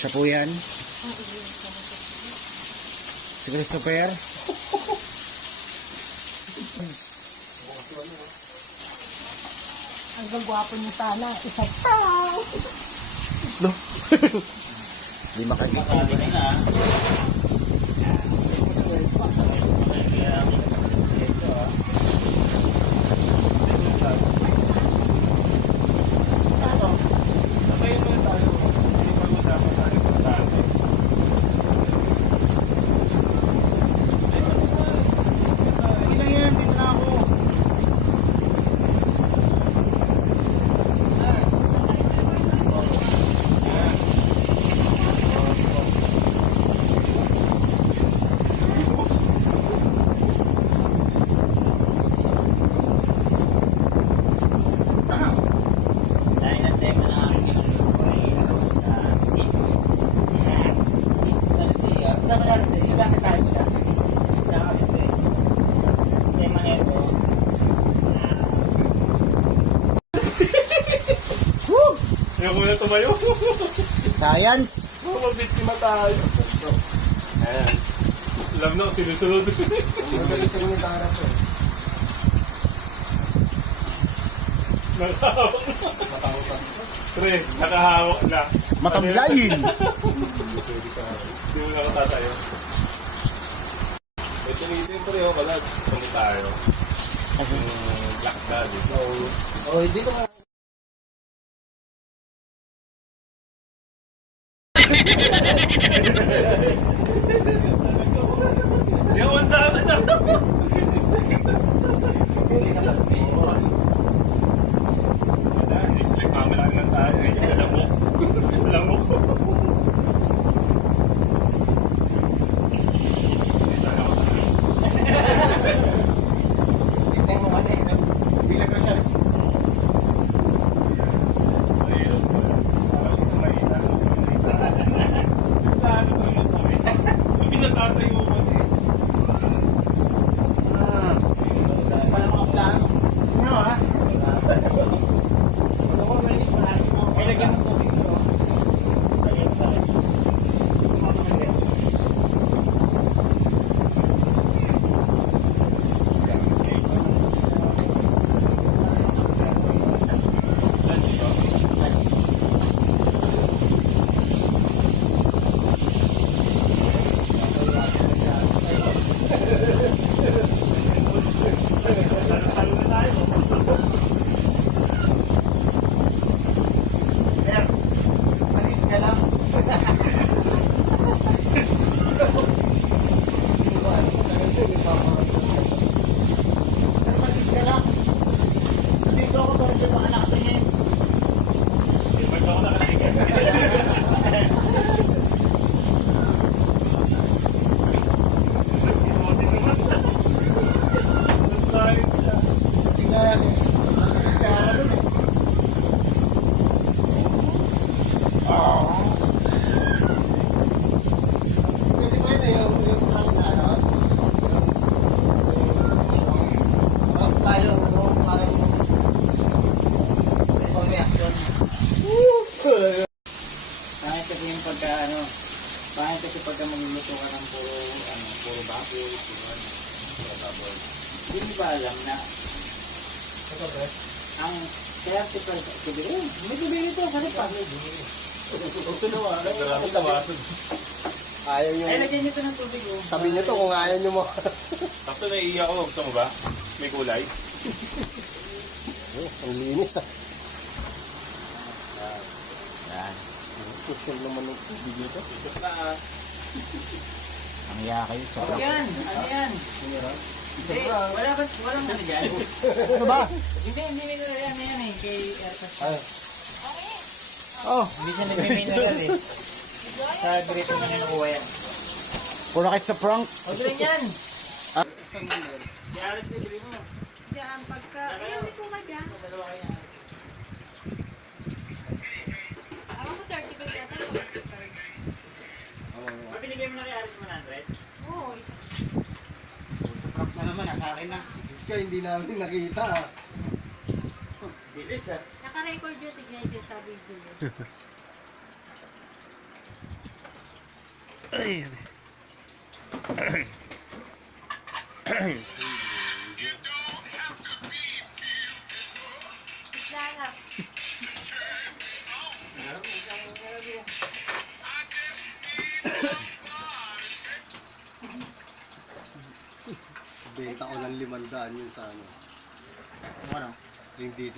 Siya po yan. Si Christopher. Ang gagwapo niyo sana. Isang tao. No. Di makagit. Sabi nila. Ayaw ko na tumayo. Science. Mabiktima tayo. Ayan. Alam na, sinusunod. Nakahawak na. Pre, nakahawak na. Matamlayin. Hindi mo na katatayo. Ito nito yung pareho pala. Kung tayo. Black Daddy. Oh, dito ka. Yung ang dami na. Nagkamala na tayo. Lamok. Lamok. Pangit kasi yung pagka pangit kasi pagka magluluto ka ng puro baboy, puro baboy. Hindi mo ba alam na ang 30% siguro, may gabi nito, kasi pa. Ayaw nyo. Ay, lagyan nyo ito ng tubig. Sabi nyo to kung ayaw nyo mo. Sakto naiiyak ako. Gusto mo ba? May kulay? Ang linis ah. Yan. Pusyal naman ng tubig nito. Ikot na. Ang iya kayo sa ano yan? Ano yan? Hindi, walang ano dyan. Ano ba? Hindi mineral yan na yan eh. Kay Airpass. Oh, Hindi siya nagmi-mineral eh. Sa grito na nakuha yan. puro kahit sa prank. Huwag rin yan. Ah. Si Aris na bili mo. Diyan, pagka... Ayun, di po ka dyan. Dalawa kayo. Ako ko 30 ko dyan. Mabinigay mo na kay Aris 100? Oo, isa. Sa prank na naman, nasa akin na. Kaya hindi namin nakita ah. Bilis ah. Naka-record yun, tignan yun sa video. Ay. Lala. Benta ko ng 500 yun sa ano. Ano? Yung dito